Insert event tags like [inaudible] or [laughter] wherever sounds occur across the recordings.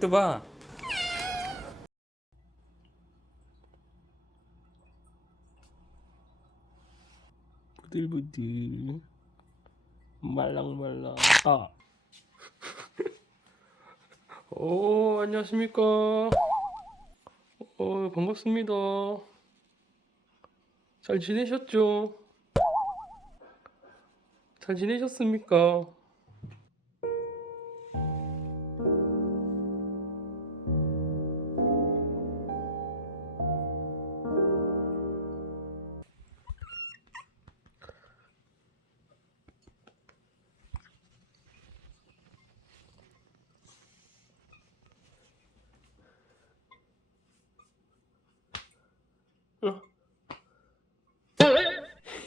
뚜바 부들부들 말랑말랑 아. 오 안녕하십니까 어 반갑습니다 잘 지내셨죠? 잘 지내셨습니까?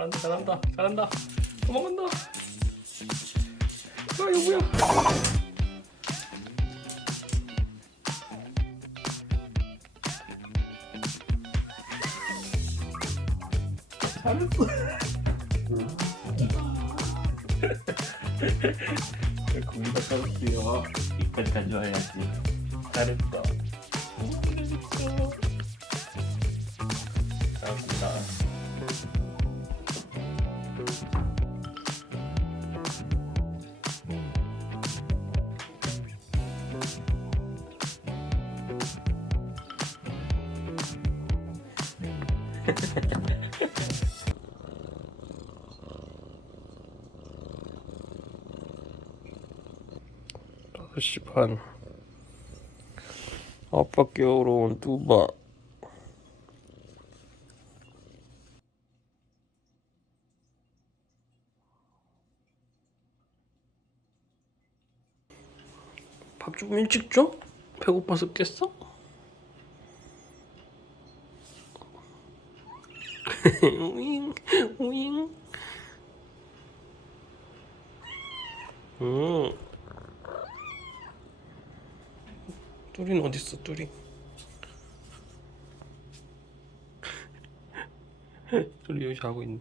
잘한다 잘한다 잘한다. 도망간다. 아 이거 뭐야? 잘했어. [laughs] 거기다 떨었어요. 이까지 가져와야지. 잘했다. 다섯 시 반. 아빠 깨우러 온 뚜바. 밥 좀 일찍 줘? 배고파서 깼어? 우잉, 우잉. 음. 뚜리는 어딨어 뚜리 뚜리 여기 자고 있네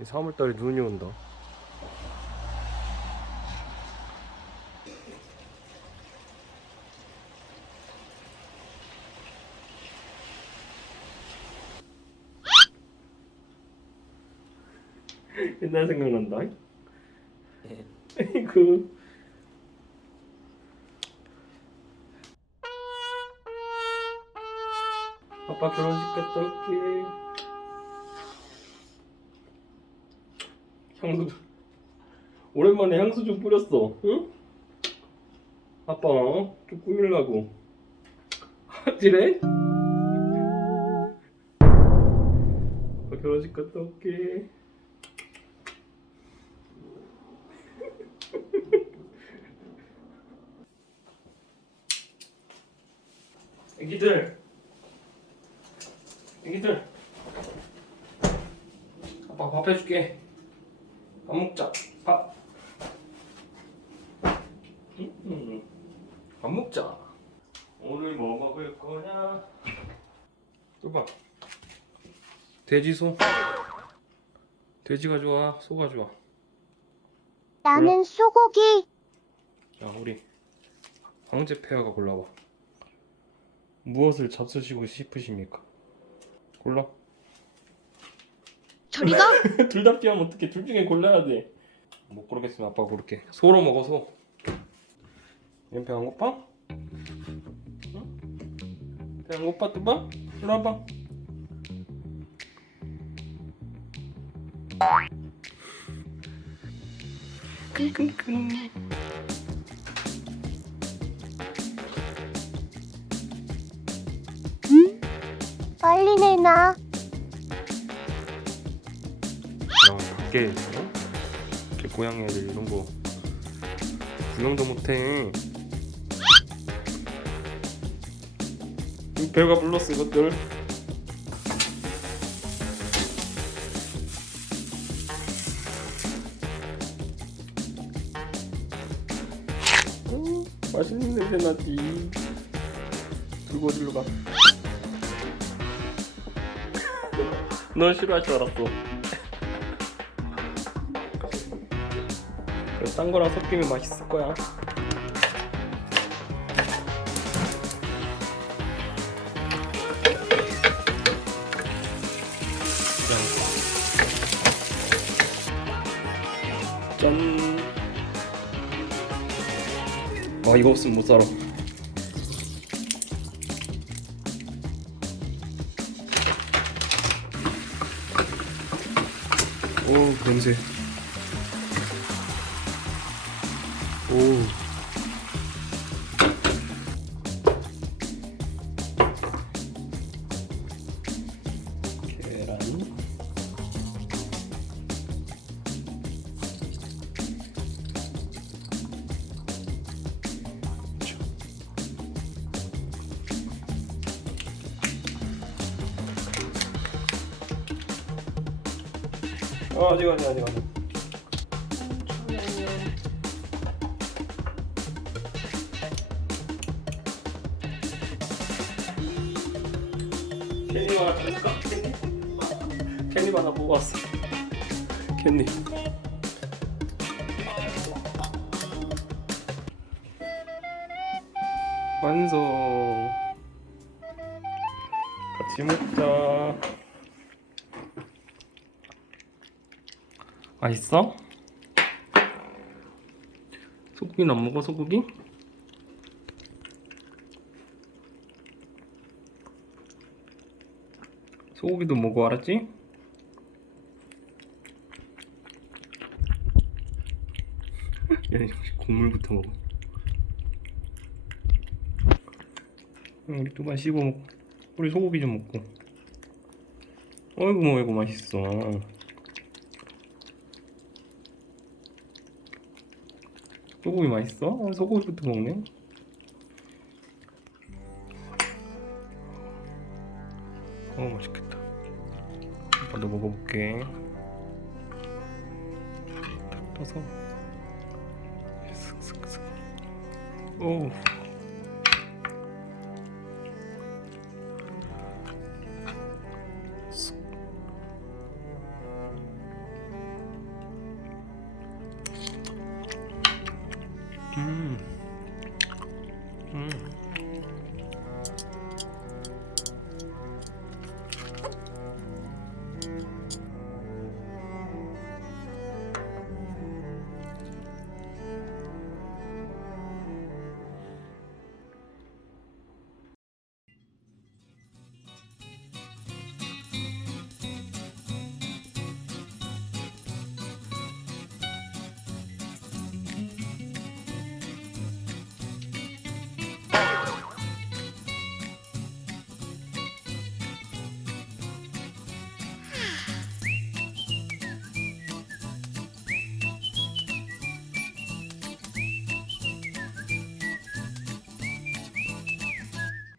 이 3월달에 눈이 온다 [laughs] 옛날 생각난다. 그 아빠 결혼식 갔다 올게. 향수 오랜만에 향수 좀 뿌렸어. 응? 아빠 좀 꾸밀라고. [laughs] 하지래? 아빠 결혼식 갔다 올게. [laughs] 애기들 애기들 아빠 밥 해줄게 밥 먹자. 밥. 음, 음. 밥 먹자. 오늘 뭐 먹을 거냐? 뚜봐. 돼지 소. 돼지가 좋아 소가 좋아 나는 소고기. 자 우리 황제 폐하가 골라봐. 무엇을 잡수시고 싶으십니까? 골라 저리 가. [laughs] 둘 다 피하면 어떡해 둘 중에 골라야 돼못 고르겠으면 아빠가 고를게 소로 먹어 소 얘는 배안 고파? 응? 배안 고파 뚜바? 이리 와봐 끙끙끙 빨리 내놔. 야 밖에 어? 이렇게 고양이 애들 이런 거 구경도 못해 이 배가 불렀어 이것들 음, 맛있는 냄새 나지 들고 어디로 가? 너 싫어할 줄 알았어 딴 거랑 섞이면 맛있을 거야. 짠. 아 이거 없으면 못 살아. 오 냄새. 오. 계란. 아, 아직 아직 아직 아직. 캔디. 완성. 같이 먹자. 맛있어? 소고기는 안 먹어 소고기? 소고기도 먹어 알았지? 얘네 국물부터 먹어. 응, 우리 또만 씹어 먹고. 우리 소고기 좀 먹고. 어이구 뭐 이거 맛있어. 소고기 맛있어? 어, 소고기부터 먹네? 어 맛있겠다. 나도 먹어볼게. 탁 떠서 Oh. Hmm. Hmm.